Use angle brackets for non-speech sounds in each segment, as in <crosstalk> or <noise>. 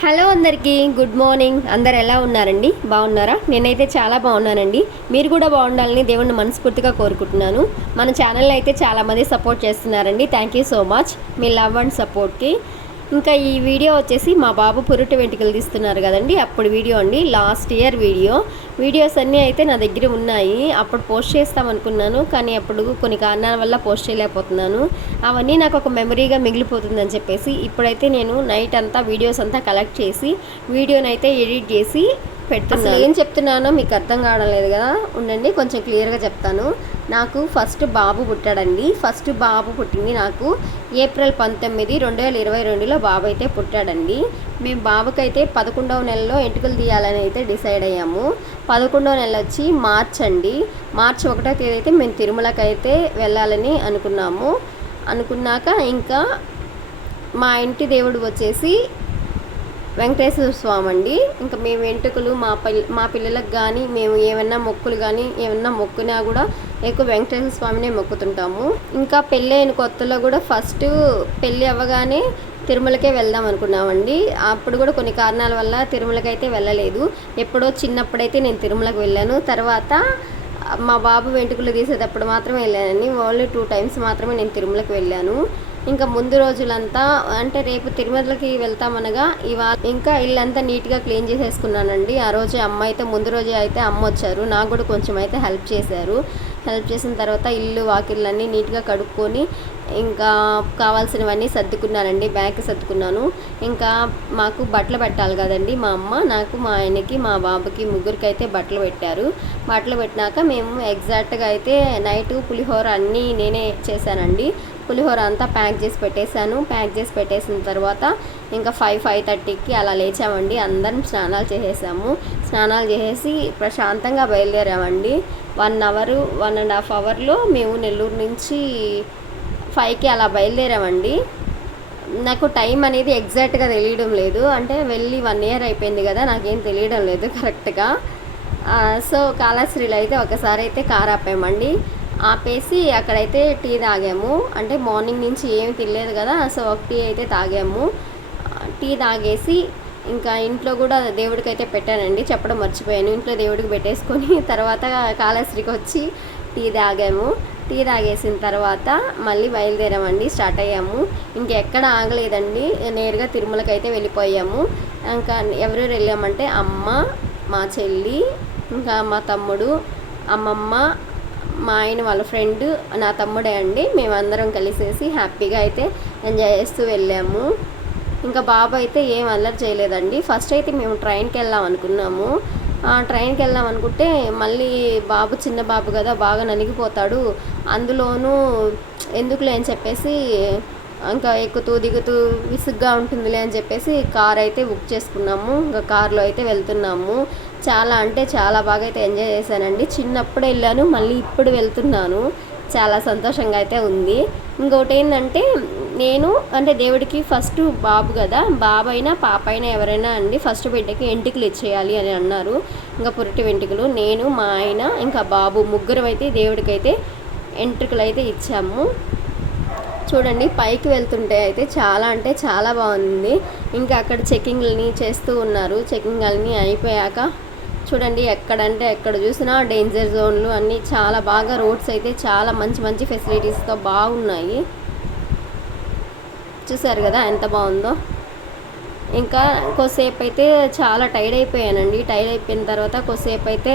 Hello అందరికీ good morning. అందరు ఎలా ఉన్నారండి? బాగున్నారా? నేనైతే చాలా బాగున్నానండి. మీరు కూడా బాగుండాలని దేవుణ్ణి మనస్ఫూర్తిగా కోరుకుంటున్నాను. మన ఛానల్ అయితే చాలామంది సపోర్ట్ చేస్తున్నారండి. థ్యాంక్ యూ సో మచ్ మీ లవ్ అండ్ సపోర్ట్కి ఇంకా ఈ వీడియో వచ్చేసి మా బాబు పురుటి వెంట్రుకలు తీస్తున్నారు కదండి. అప్పుడు వీడియో అండి లాస్ట్ ఇయర్ వీడియో. వీడియోస్ అన్నీ అయితే నా దగ్గర ఉన్నాయి. అప్పుడు పోస్ట్ చేస్తాం అనుకున్నాను కానీ అప్పుడు కొన్ని కారణాల వల్ల పోస్ట్ చేయలేకపోతున్నాను. అవన్నీ నాకు ఒక మెమరీగా మిగిలిపోతుందని చెప్పేసి ఇప్పుడైతే నేను నైట్ అంతా వీడియోస్ అంతా కలెక్ట్ చేసి వీడియోనైతే ఎడిట్ చేసి పెడుతున్నాను. ఏం చెప్తున్నానో మీకు అర్థం కావడం లేదు కదా. ఉండండి కొంచెం క్లియర్గా చెప్తాను. నాకు ఫస్ట్ బాబు పుట్టాడండి. ఫస్ట్ బాబు పుట్టింది నాకు ఏప్రిల్ పంతొమ్మిది రెండు వేల ఇరవై రెండులో బాబు అయితే పుట్టాడండి. మేము బాబుకైతే పదకొండవ నెలలో ఎంటుకలు తీయాలని అయితే డిసైడ్ అయ్యాము. పదకొండవ నెల వచ్చి మార్చ్ అండి. మార్చ్ ఒకటో తేదీ అయితే మేము తిరుమలకి అయితే వెళ్ళాలని అనుకున్నాము. అనుకున్నాక ఇంకా మా ఇంటి దేవుడు వచ్చేసి వెంకటేశ్వర స్వామి అండి. ఇంకా మేము వెంట్రుకలు మా పిల్ల మా పిల్లలకు కానీ మేము ఏమన్నా మొక్కులు కానీ ఏమన్నా మొక్కునా కూడా ఎక్కువ వెంకటేశ్వర స్వామినే మొక్కుతుంటాము. ఇంకా పెళ్ళైన కొత్తలో కూడా ఫస్ట్ పెళ్ళి అవ్వగానే తిరుమలకే వెళ్దాం అనుకున్నామండి. అప్పుడు కూడా కొన్ని కారణాల వల్ల తిరుమలకి అయితే వెళ్ళలేదు. ఎప్పుడో చిన్నప్పుడైతే నేను తిరుమలకు వెళ్ళాను. తర్వాత మా బాబు వెంట్రుకలు తీసేటప్పుడు మాత్రమే వెళ్ళానండి. ఓన్లీ టూ టైమ్స్ మాత్రమే నేను తిరుమలకి వెళ్ళాను. ఇంకా ముందు రోజులంతా అంటే రేపు తిరుమలకి వెళ్తామనగా ఇవాళ ఇంకా ఇల్లంతా నీట్గా క్లీన్ చేసేసుకున్నానండి. ఆ రోజు అమ్మ అయితే ముందు రోజే అయితే అమ్మ వచ్చారు నాకు కూడా కొంచెం అయితే హెల్ప్ చేశారు. హెల్ప్ చేసిన తర్వాత ఇల్లు వాకిళ్ళన్నీ నీట్గా కడుక్కొని ఇంకా కావాల్సినవన్నీ సర్దుకున్నానండి బ్యాగ్ సర్దుకున్నాను. ఇంకా మాకు బట్టలు పెట్టాలి కదండి మా అమ్మ నాకు మా ఆయనకి మా బాబుకి ముగ్గురికి అయితే బట్టలు పెట్టారు. బట్టలు పెట్టినాక మేము ఎగ్జాక్ట్గా అయితే నైట్ పులిహోర అన్నీ నేనే చేశానండి. పులిహోర అంతా ప్యాక్ చేసి పెట్టేశాను. ప్యాక్ చేసి పెట్టేసిన తర్వాత ఇంకా ఫైవ్ ఫైవ్ థర్టీకి అలా లేచామండి. అందరం స్నానాలు చేసేసాము. స్నానాలు చేసేసి ప్రశాంతంగా బయలుదేరామండి. One hour one and half అవర్లో మేము నెల్లూరు నుంచి ఫైవ్కి అలా బయలుదేరామండి. నాకు టైం అనేది ఎగ్జాక్ట్గా తెలియడం లేదు. అంటే వెళ్ళి వన్ ఇయర్ అయిపోయింది కదా నాకేం తెలియడం లేదు కరెక్ట్గా. సో కాళాశ్రీలో అయితే ఒకసారి అయితే కార్ ఆపామండి. ఆపేసి అక్కడైతే టీ తాగాము. అంటే మార్నింగ్ నుంచి ఏమి తినలేదు కదా సో ఒక టీ అయితే తాగాము. టీ తాగేసి ఇంకా ఇంట్లో కూడా దేవుడికి అయితే పెట్టానండి. చెప్పడం మర్చిపోయాను. ఇంట్లో దేవుడికి పెట్టేసుకొని <laughs> తర్వాత కాళేశ్వరికి వచ్చి టీ తాగాము. టీ తాగేసిన తర్వాత మళ్ళీ బయలుదేరామండి. స్టార్ట్ అయ్యాము. ఇంకెక్కడ ఆగలేదండి. నేరుగా తిరుమలకి అయితే వెళ్ళిపోయాము. ఇంకా ఎవరు వెళ్ళామంటే అమ్మ మా చెల్లి ఇంకా మా తమ్ముడు అమ్మమ్మ మా ఆయన వాళ్ళ ఫ్రెండ్ నా తమ్ముడే అండి. మేమందరం కలిసేసి హ్యాపీగా అయితే ఎంజాయ్ చేస్తూ వెళ్ళాము. ఇంకా బాబు అయితే ఏం అల్లరి చేయలేదండి. ఫస్ట్ అయితే మేము ట్రైన్కి వెళ్దాం అనుకున్నాము. ట్రైన్కి వెళ్దాం అనుకుంటే మళ్ళీ బాబు చిన్న బాబు కదా బాగా నలిగిపోతాడు. అందులోనూ ఎందుకులే అని చెప్పేసి ఇంకా ఎక్కుతూ దిగుతూ విసుగ్గా ఉంటుందిలే అని చెప్పేసి కార్ అయితే బుక్ చేసుకున్నాము. ఇంకా కార్లో అయితే వెళ్తున్నాము. చాలా అంటే చాలా బాగా అయితే ఎంజాయ్ చేశానండి. చిన్నప్పుడు వెళ్ళాను మళ్ళీ ఇప్పుడు వెళ్తున్నాను. చాలా సంతోషంగా అయితే ఉంది. ఇంకొకటి ఏంటంటే నేను అంటే దేవుడికి ఫస్ట్ బాబు కదా బాబు అయినా పాప అయినా ఎవరైనా అండి ఫస్ట్ బిడ్డకి ఎంటికలు ఇచ్చేయాలి అని అన్నారు. ఇంకా పురిటి వెంట్రుకలు నేను మా ఆయన ఇంకా బాబు ముగ్గురం అయితే దేవుడికి అయితే ఎంట్రుకలు అయితే ఇచ్చాము. చూడండి పైకి వెళ్తుంటే అయితే చాలా అంటే చాలా బాగుంది. ఇంకా అక్కడ చెకింగ్లని చేస్తూ ఉన్నారు. చెకింగ్ అన్ని అయిపోయాక చూడండి ఎక్కడంటే ఎక్కడ చూసినా డేంజర్ జోన్లు అన్నీ చాలా బాగా రోడ్స్ అయితే చాలా మంచి మంచి ఫెసిలిటీస్తో బాగున్నాయి. చూసారు కదా ఎంత బాగుందో. ఇంకా కొద్దిసేపు అయితే చాలా టైర్డ్ అయిపోయానండి. టైర్డ్ అయిపోయిన తర్వాత కొద్దిసేపు అయితే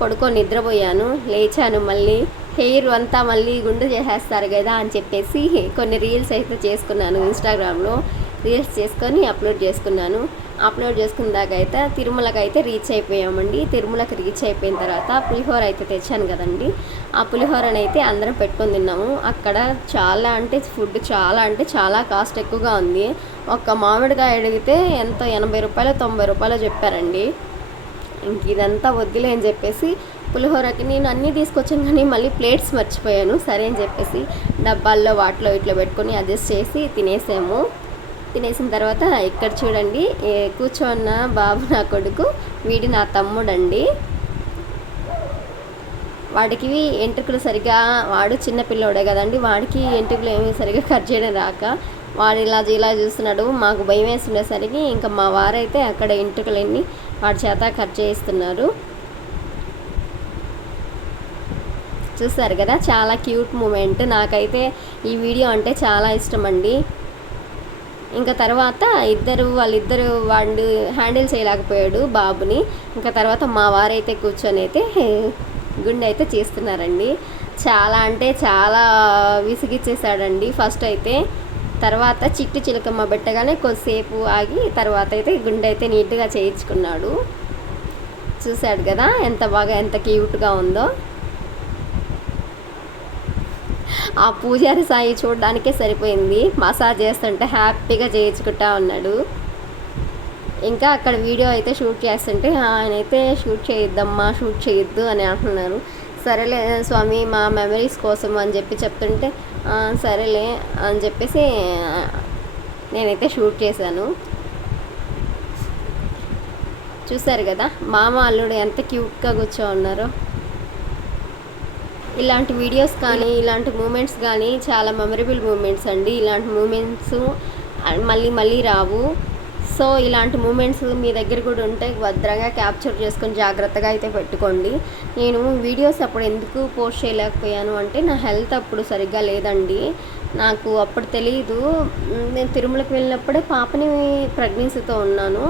పడుకో నిద్రపోయాను. లేచాను మళ్ళీ. హెయిర్ అంతా మళ్ళీ గుండు చేసేస్తారు కదా అని చెప్పేసి కొన్ని రీల్స్ అయితే చేసుకున్నాను ఇన్స్టాగ్రామ్లో రీల్స్ చేసుకొని అప్లోడ్ చేసుకున్నాను. అప్లోడ్ చేసుకున్న దాకా అయితే తిరుమలకి అయితే రీచ్ అయిపోయామండి. తిరుమలకి రీచ్ అయిపోయిన తర్వాత పులిహోర అయితే తెచ్చాను కదండి. ఆ పులిహోరని అయితే అందరం పెట్టుకొని తిన్నాము. అక్కడ చాలా అంటే ఫుడ్ చాలా అంటే చాలా కాస్ట్ ఎక్కువగా ఉంది. ఒక్క మామిడికాయ అడిగితే ఎంత? ఎనభై రూపాయలు తొంభై రూపాయలు చెప్పారండి. ఇంక ఇదంతా వద్దులే అని చెప్పేసి పులిహోరకి నేను అన్నీ తీసుకొచ్చాను కానీ మళ్ళీ ప్లేట్స్ మర్చిపోయాను. సరే అని చెప్పేసి డబ్బాల్లో వాటిలో ఇట్లా పెట్టుకొని అడ్జస్ట్ చేసి తినేసాము. తినేసిన తర్వాత ఇక్కడ చూడండి కూర్చోన్న బాబు నా కొడుకు వీడి నా తమ్ముడండి. వాడికి ఎంట్రుకలు సరిగా వాడు చిన్న పిల్లోడే కదండి వాడికి ఎంట్రుకలు ఏమీ సరిగా కట్ చేయడం రాక వాడు ఇలా ఇలా చూస్తున్నాడు మాకు భయం వేస్తుండేసరికి ఇంకా మా వారైతే అక్కడ ఎంట్రుకలన్నీ వాడి చేత కట్ చేయిస్తున్నారు. చూస్తారు కదా చాలా క్యూట్ మూమెంట్. నాకైతే ఈ వీడియో అంటే చాలా ఇష్టం అండి ఇంకా తర్వాత ఇద్దరు వాళ్ళిద్దరు వాడు హ్యాండిల్ చేయలేకపోయాడు బాబుని. ఇంకా తర్వాత మా వారైతే కూర్చొని అయితే గుండె అయితే చేస్తున్నారండి. చాలా అంటే చాలా విసిగిచ్చేసాడండి ఫస్ట్ అయితే. తర్వాత చిట్టు చిలకమ్మ పెట్టగానే కొద్దిసేపు ఆగి తర్వాత అయితే గుండె అయితే నీట్గా చేయించుకున్నాడు. చూశాడు కదా ఎంత బాగా ఎంత క్యూట్గా ఉందో. ఆ పూజారి సాయి చూడడానికే సరిపోయింది. మసాజ్ చేస్తుంటే హ్యాపీగా చేయించుకుంటా ఉన్నాడు. ఇంకా అక్కడ వీడియో అయితే షూట్ చేస్తుంటే ఆయన అయితే షూట్ చేయొద్దమ్మా షూట్ చేయొద్దు అని అంటున్నారు. సరేలే స్వామి మా మెమరీస్ కోసం అని చెప్పి చెప్తుంటే సరేలే అని చెప్పేసి నేనైతే షూట్ చేశాను. చూసారు కదా మామ అల్లుడు ఎంత క్యూట్గా కూర్చో ఉన్నారో. ఇలాంటి వీడియోస్ కానీ ఇలాంటి మూమెంట్స్ కానీ చాలా మెమరబుల్ మూమెంట్స్ అండి. ఇలాంటి మూమెంట్స్ మళ్ళీ మళ్ళీ రావు. సో ఇలాంటి మూమెంట్స్ మీ దగ్గర కూడా ఉంటే భద్రంగా క్యాప్చర్ చేసుకొని జాగ్రత్తగా అయితే పెట్టుకోండి. నేను వీడియోస్ అప్పుడు ఎందుకు పోస్ట్ చేయలేకపోయాను అంటే నా హెల్త్ అప్పుడు సరిగ్గా లేదండి. నాకు అప్పుడు తెలియదు నేను తిరుమలకి వెళ్ళినప్పుడే పాపని ప్రెగ్నెన్సీతో ఉన్నాను.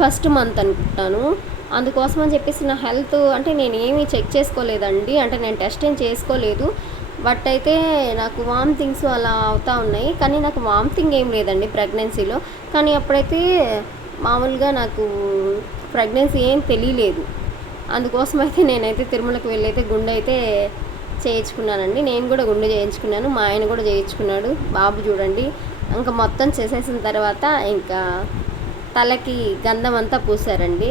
ఫస్ట్ మంత్ అనుకుంటాను. అందుకోసం అని చెప్పేసి నా హెల్త్ అంటే నేను ఏమీ చెక్ చేసుకోలేదండి. అంటే నేను టెస్ట్ ఏం చేసుకోలేదు. బట్ అయితే నాకు వామిటింగ్స్ అలా అవుతూ ఉన్నాయి. కానీ నాకు వామిటింగ్ ఏం లేదండి ప్రెగ్నెన్సీలో. కానీ అప్పుడైతే మామూలుగా నాకు ప్రెగ్నెన్సీ ఏం తెలియలేదు. అందుకోసం అయితే నేనైతే తిరుమలకి వెళ్ళైతే గుండె అయితే చేయించుకున్నానండి. నేను కూడా గుండె చేయించుకున్నాను. మా ఆయన కూడా చేయించుకున్నాడు. బాబు చూడండి. ఇంకా మొత్తం చేసేసిన తర్వాత ఇంకా తలకి గంధం అంతా పూసారండి.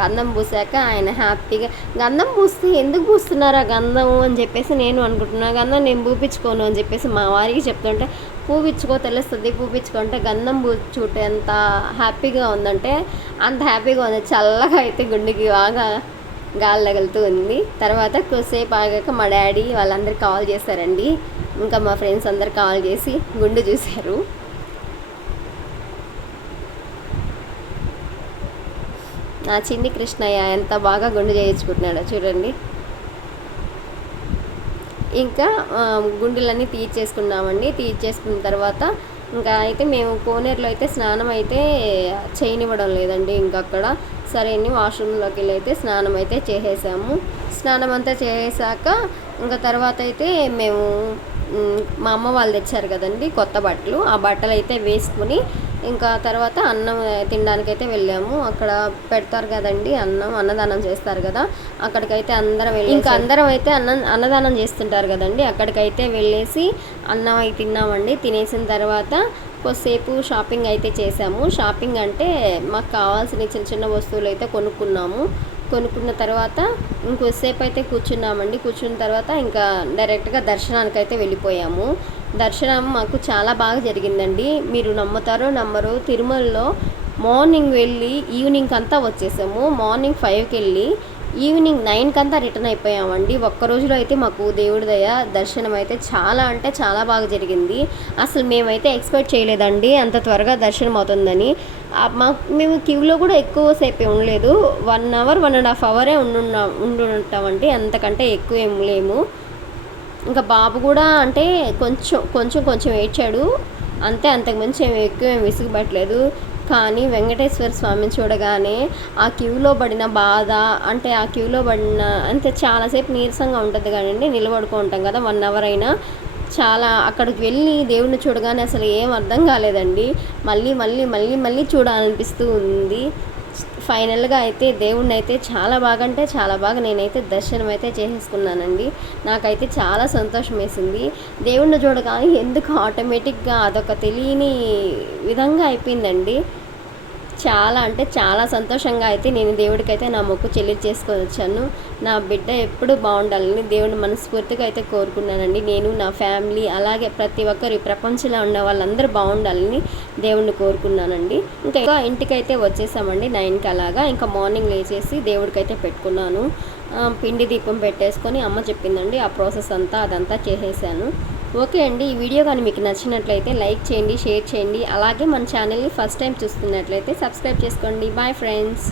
గంధం పూసాక ఆయన హ్యాపీగా గంధం పూస్తే ఎందుకు పూస్తున్నారు ఆ గంధం? అని చెప్పేసి నేను అనుకుంటున్నాను గంధం నేను పూపించుకోను అని చెప్పేసి మా వారికి చెప్తుంటే పూపించుకో తెలుస్తుంది పూపించుకుంటే గంధం పూచుంటే ఎంత హ్యాపీగా ఉందంటే అంత హ్యాపీగా ఉంది. చల్లగా అయితే గుండెకి బాగా గాలి తగులుతూ ఉంది. తర్వాత కొద్దిసేపు ఆగాక మా డాడీ వాళ్ళందరూ కాల్ చేశారండి. ఇంకా మా ఫ్రెండ్స్ అందరు కాల్ చేసి గుండు చూశారు. నా చిన్ని కృష్ణయ్య ఎంత బాగా గుండు చేయించుకుంటున్నాడో చూడండి. ఇంకా గుండెలన్నీ తీర్చేసుకున్నామండి తీర్చేసుకున్న తర్వాత ఇంకా అయితే మేము కోనేరులో అయితే స్నానం అయితే చేయనివ్వడం లేదండి ఇంకా అక్కడ సరే అని వాష్రూమ్లోకి వెళ్ళి అయితే స్నానం అయితే చేసేసాము. స్నానం అంతా చేసాక ఇంకా తర్వాత అయితే మేము మా అమ్మ వాళ్ళు తెచ్చారు కదండి కొత్త బట్టలు. ఆ బట్టలు అయితే వేసుకుని ఇంకా తర్వాత అన్నం తినడానికి అయితే వెళ్ళాము. అక్కడ పెడతారు కదండి అన్నం అన్నదానం చేస్తారు కదా. అక్కడికైతే అందరం వెళ్ళి ఇంకా అందరం అయితే అన్నం అన్నదానం చేస్తుంటారు కదండి. అక్కడికైతే వెళ్ళేసి అన్నం అయితే తిన్నామండి. తినేసిన తర్వాత కొద్దిసేపు షాపింగ్ అయితే చేసాము షాపింగ్ అంటే మాకు కావాల్సిన చిన్న చిన్న వస్తువులు అయితే కొనుక్కున్నాము. కొనుక్కున్న తర్వాత ఇంకొద్దిసేపు అయితే కూర్చున్నామండి. కూర్చున్న తర్వాత ఇంకా డైరెక్ట్గా దర్శనానికి అయితే వెళ్ళిపోయాము. దర్శనం మాకు చాలా బాగా జరిగిందండి. మీరు నమ్ముతారో నమ్మరు తిరుమలలో మార్నింగ్ వెళ్ళి ఈవినింగ్ అంతా వచ్చేసాము. మార్నింగ్ ఫైవ్కి వెళ్ళి ఈవినింగ్ నైన్కి అంతా రిటర్న్ అయిపోయామండి. ఒక్క రోజులో అయితే మాకు దేవుడి దయ దర్శనం అయితే చాలా అంటే చాలా బాగా జరిగింది. అసలు మేమైతే ఎక్స్పెక్ట్ చేయలేదండి అంత త్వరగా దర్శనం అవుతుందని. మా మేము క్యూలో కూడా ఎక్కువసేపు ఉండలేదు. One hour one and half అవరే ఉండున్నా ఉండుంటామండి. అంతకంటే ఎక్కువ ఏం లేము. ఇంకా బాబు కూడా అంటే కొంచెం కొంచెం కొంచెం ఏడ్చాడు. అంతే అంతకుమించి ఏమి ఎక్కువ ఏమి విసుగుపట్టలేదు. కానీ వెంకటేశ్వర స్వామిని చూడగానే ఆ క్యూలో పడిన బాధ అంటే ఆ క్యూలో పడిన అంటే చాలాసేపు నీరసంగా ఉంటుంది కానీ నిలబడుకో ఉంటాం కదా వన్ అవర్ అయినా. చాలా అక్కడికి వెళ్ళి దేవుడిని చూడగానే అసలు ఏం అర్థం కాలేదండి. మళ్ళీ మళ్ళీ మళ్ళీ మళ్ళీ చూడాలనిపిస్తూ ఉంది. ఫైనల్గా అయితే దేవుణ్ణి అయితే చాలా బాగా అంటే చాలా బాగా నేనైతే దర్శనం అయితే చేసేసుకున్నానండి. నాకైతే చాలా సంతోషం వేసింది దేవుణ్ణి చూడగానే ఎందుకు ఆటోమేటిక్గా అదొక తెలియని విధంగా అయిపోయిందండి. చాలా అంటే చాలా సంతోషంగా అయితే నేను దేవుడికి అయితే నా మొక్కు చెల్లి చేసుకొని వచ్చాను. నా బిడ్డ ఎప్పుడు బాగుండాలని దేవుడిని మనస్ఫూర్తిగా అయితే కోరుకున్నానండి. నేను నా ఫ్యామిలీ అలాగే ప్రతి ఒక్కరు ఈ ప్రపంచంలో ఉన్న వాళ్ళందరూ బాగుండాలని దేవుడిని కోరుకున్నానండి. ఇంకా ఇంకా ఇంటికైతే వచ్చేసామండి నైన్కి అలాగా. ఇంకా మార్నింగ్ లేచేసి దేవుడికి అయితే పెట్టుకున్నాను పిండి దీపం పెట్టేసుకొని అమ్మ చెప్పిందండి ఆ ప్రాసెస్ అంతా అదంతా చేసేసాను. ఓకే అండి ఈ వీడియో కానీ మీకు నచ్చినట్లయితే లైక్ చేయండి షేర్ చేయండి. అలాగే మన ఛానల్ని ఫస్ట్ టైం చూస్తున్నట్లయితే సబ్స్క్రైబ్ చేసుకోండి. Bye friends.